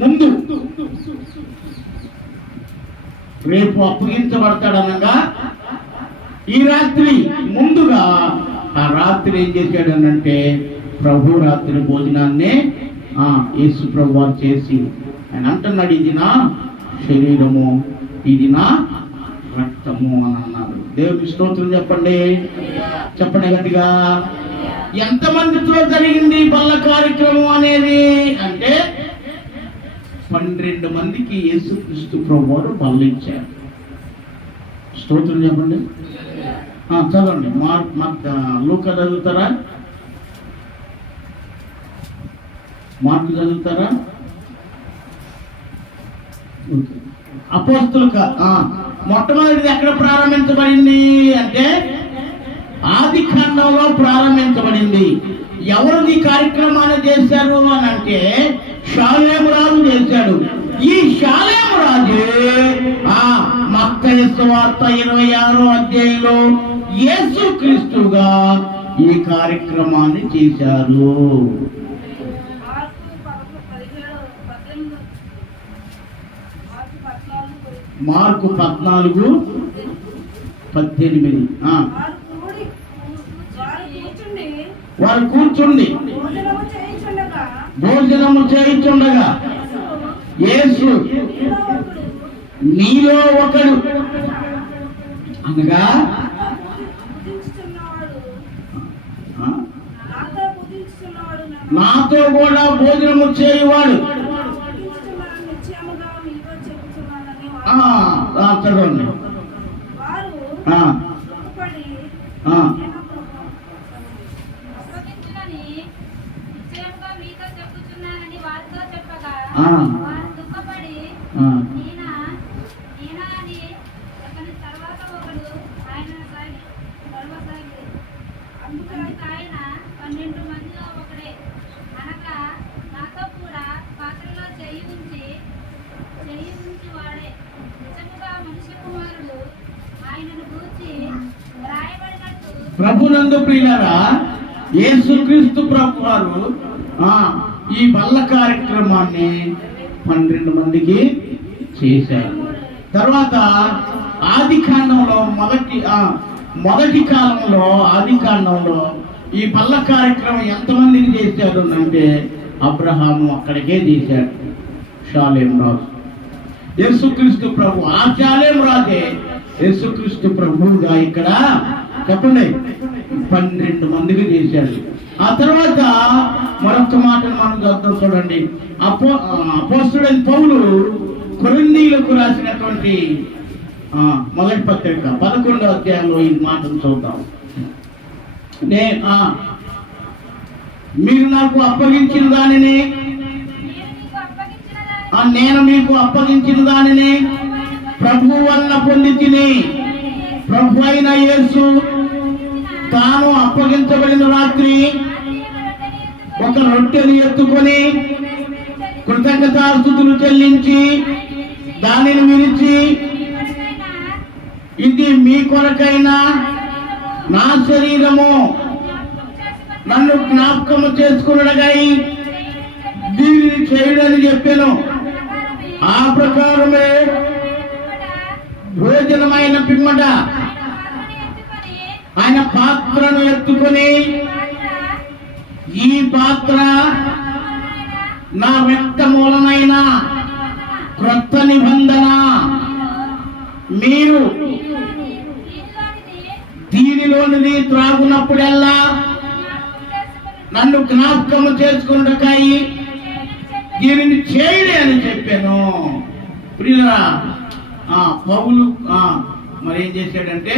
ముందు, రేపు అప్పగించబడతాడనగా ఈ రాత్రి ముందుగా ఆ రాత్రి ఏం చేశాడు అనంటే ప్రభు రాత్రి భోజనాన్ని యేసు ప్రభు వారు చేసి ఆయన అంటున్నాడు, ఇది నా శరీరము, ఇది నా రక్తము అని అన్నారు. దేవుని స్తోత్రం చెప్పండి, చెప్పండి గట్టిగా. ఎంతమందితో జరిగింది బల్ల కార్యక్రమం అనేది అంటే 12 మందికి యేసుక్రీస్తు ప్రభు వారు బల్ల ఇచ్చారు. స్తోత్రం చెప్పండి. చదవండి. లూకా చదువుతారా, మార్కు చదువుతారా? అపోస్తలుక మొట్టమొదటిది ఎక్కడ ప్రారంభించబడింది అంటే ఆది ఖండంలో ప్రారంభించబడింది. ఎవరు ఈ కార్యక్రమాన్ని చేశారు అని అంటే షాలేము రాజు చేశాడు. ఈ షాలేము రాజు మత్తయి సువార్త 26వ అధ్యాయంలో యేసుక్రీస్తుగా ఈ కార్యక్రమాన్ని చేశారు. మార్కు 14:18 వారు కూర్చుండి భోజనము చేయుచుండగా యేసు నీలో ఒకడు అనగా నాతో కూడా భోజనము చేయువాడు. చదవండి. ప్రభునందు ప్రియులారా, యేసుక్రీస్తు ప్రభు వారు ఈ బల్ల కార్యక్రమాన్ని 12 మందికి చేశారు. తర్వాత ఆది కాండంలో మొదటి కాలంలో ఆది కాండంలో ఈ బల్ల కార్యక్రమం ఎంతమందికి చేశారు అంటే అబ్రహాము అక్కడికే చేశాడు. షాలేం రాజు యేసుక్రీస్తు ప్రభు, ఆ షాలేం రాజే యేసుక్రీస్తు ప్రభువుగా ఇక్కడ చెప్పండి 12 మందికి చేశాడు. ఆ తర్వాత మరొక మాటను మనం చూద్దాం. చూడండి, అపోస్తలుడైన పౌలు కొరింథీయులకు రాసినటువంటి మొదటి పత్రిక 11వ అధ్యాయంలో ఈ మాటను చూద్దాం. మీరు నాకు అప్పగించిన దానిని నేను మీకు అప్పగించిన దానిని ప్రభు వలన పొంది తిని, ప్రభు అయిన యేసు తాను అప్పగించబడిన రాత్రి ఒక రొట్టెని ఎత్తుకొని కృతజ్ఞతాస్తుతులు చెల్లించి దానిని విరిచి, ఇది మీ కొరకైన నా శరీరము, నన్ను జ్ఞాపకము చేసుకున్నడగై దీనిని చేయడని చెప్పాను. ఆ ప్రకారమే భోజనమైన పిమ్మట ఆయన పాత్రను ఎత్తుకొని, ఈ పాత్ర నా రక్తమూలమైన క్రొత్త నిబంధన, మీరు దీనిలోనిది త్రాగునప్పుడల్లా నన్ను జ్ఞాపకము చేసుకున్నకై దీనిని చేయలే అని చెప్పాను. ప్రియులారా, పౌలు మరి ఏం చేశాడంటే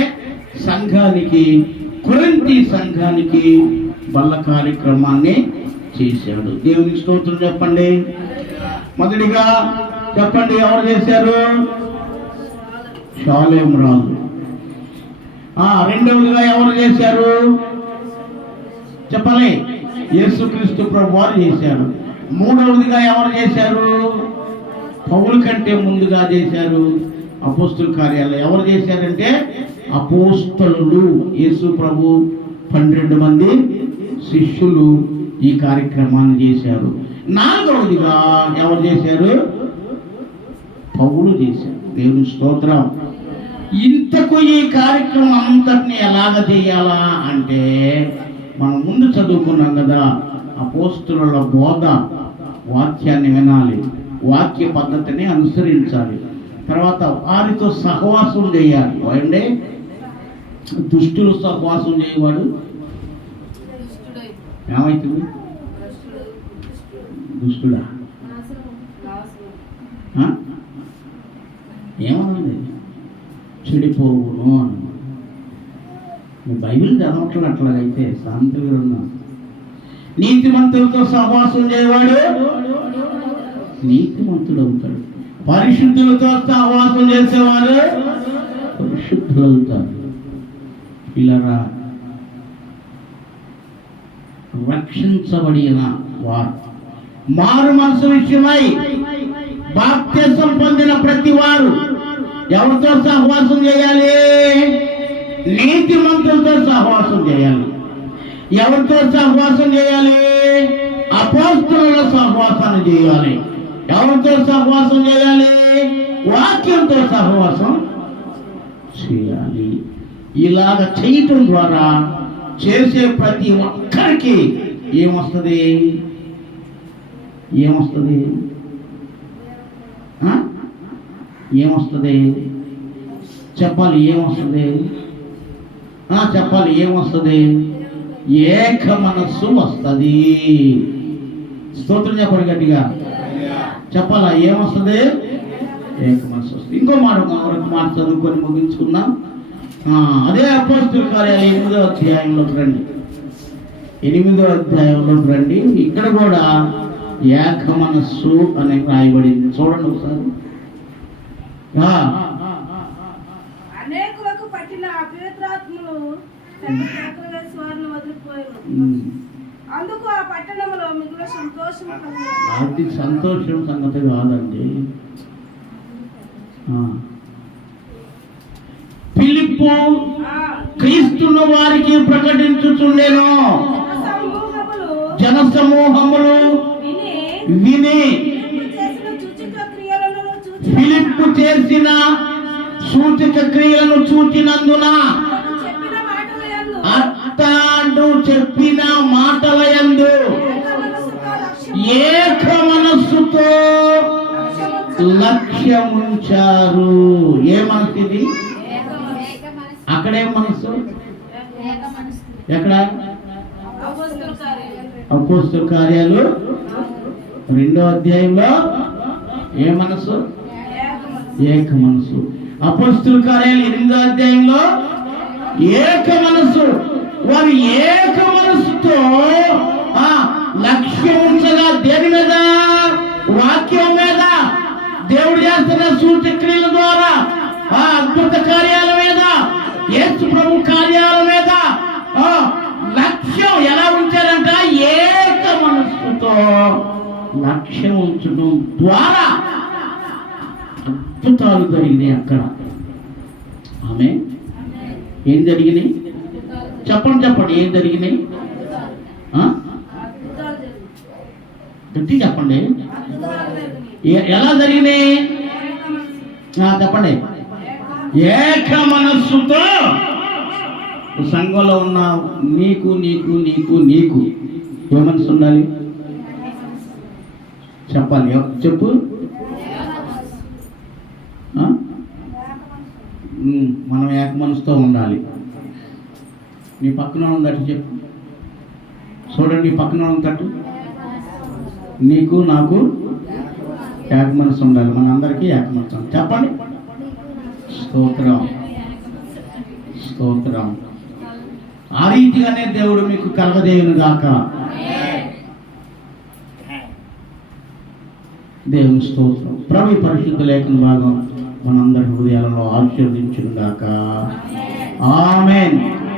సంఘానికి, కొరింథీ సంఘానికి బల్ల కార్యక్రమాన్ని చేశాడు. దేవునికి స్తోత్రం చెప్పండి. మొదటిగా చెప్పండి, ఎవరు చేశారు? షాలేం రాజు. రెండవదిగా ఎవరు చేశారు? చెప్పాలి, యేసుక్రీస్తు ప్రభు వారు చేశారు. మూడవదిగా ఎవరు చేశారు? పౌలు కంటే ముందుగా చేశారు అపోస్తుల కార్యాలు. ఎవరు చేశారంటే అపోస్తలులు. యేసు ప్రభు 12 మంది శిష్యులు ఈ కార్యక్రమాన్ని చేశారు. నాలుగవదిగా ఎవరు చేశారు? పౌలు చేశారు. దేవుని స్తోత్రం. ఇంతకు ఈ కార్యక్రమం అంతటిని ఎలాగ చేయాలా అంటే, మనం ముందు చదువుకున్నాం కదా, అపోస్తుల బోధ, వాక్యాన్ని వినాలి, వాక్య పద్ధతిని అనుసరించాలి, తర్వాత వారితో సహవాసం చేయాలి. అంటే దుష్టులు సహవాసం చేయవాడు ఏమవుతుంది? దుష్టుడా? ఏమన్నది? చెడిపోవును అని. నువ్వు బైబిల్ చదవట్లేదు. అట్లాగైతే శాంతిగా ఉన్నా. నీతిమంతులతో సహవాసం చేయవాడు నీతిమంతుడు అవుతాడు. పరిశుద్ధులతో సహవాసం చేసేవారు పరిశుద్ధులు అవుతారు. పిల్లరా, రక్షించబడిన వారు, మారు మనసు విషయమై బాప్తిసం పొందిన ప్రతి వారు ఎవరితో సహవాసం చేయాలి? నీతిమంతులతో సహవాసం చేయాలి. ఎవరితో సహవాసం చేయాలి? అపోస్తలుల సహవాసాన్ని చేయాలి. ఎవరితో సహవాసం చేయాలి? వాక్యంతో సహవాసం చేయాలి. ఇలాగ చేయటం ద్వారా చేసే ప్రతి ఒక్కరికి ఏమొస్తుంది? ఏమొస్తుంది? ఏమొస్తుంది? చెప్పాలి. ఏమొస్తుంది? చెప్పాలి. ఏమొస్తుంది? ఏక మనస్సు వస్తుంది. స్తోత్రం చెప్పండి గట్టిగా. చెప్పాలా? ఏమొస్తుంది? ఏక మనస్సు వస్తుంది. ఇంకో మాట చదువుకొని ముగించుకుందాం. అదే అపోస్తలుల కార్యాలు 8వ అధ్యాయంలోకి రండి. 8వ అధ్యాయంలోకి రండి. ఇక్కడ కూడా ఏక మనస్సు అని రాయబడింది. చూడండి ఒకసారి. అనేకులకు పట్టిన అపవిత్రాత్మలు వారిని వదిలిపోయారు. అందుకు ఆ పట్టణంలో మిగులు సంతోషం కలిగింది. అది సంతోషం సంగతి కాదండి. ఫిలిప్పు క్రీస్తును వారికి ప్రకటించుచుండెను. జన సమూహములు విని ఫిలిప్పు చేసిన సూచక క్రియలను చూచినందున అతడు చెప్పిన మాటల యందు ఏక మనస్సుతో లక్ష్యముంచారు. ఏ మనసు ఇది? అక్కడే మనస్సు. ఎక్కడ? అపోస్తలుల కార్యాలు 2వ అధ్యాయంలో ఏ మనసు? ఏక మనసు. అపోస్తలుల కార్యాలు 8వ అధ్యాయంలో ఏక మనసు. వారు ఏక మనసుతో లక్ష్యం ఉంచగా దేని మీద? వాక్యం మీద, దేవుడు చేస్తున్న సూచక్రియల ద్వారా, అద్భుత కార్యాల మీద, యేసు ప్రభు కార్యాల మీద లక్ష్యం ఎలా ఉంచారంట? ఏక మనస్సుతో లక్ష్యం ఉంచడం ద్వారా అద్భుతాలు జరిగినాయి అక్కడ. ఆమె ఏం జరిగినాయి? చెప్పండి. ఏం జరిగినాయి? గట్టి చెప్పండి. ఎలా జరిగినాయి? చెప్పండి. ఏక మనస్సుతో. సంఘంలో ఉన్న నీకు నీకు నీకు నీకు ఏ మనసు ఉండాలి? చెప్పాలి. చెప్పు. మనం ఏక మనసుతో ఉండాలి. నీ పక్కన ఉన్నట్టు చెప్పు. చూడండి, నీ పక్కన ఉన్నట్టు. నీకు నాకు ఏక మనసు ఉండాలి. మన అందరికీ ఏక మనసు. చెప్పండి. స్తోత్రం. స్తోత్రం. ఆ రీతిగానే దేవుడు మీకు కలగజేయును గాక. దేవుని స్తోత్రం. ప్రభు పరిశుద్ధ లేఖన భాగం మనందరి హృదయాలలో ఆశీర్వదించును గాక. ఆమేన్.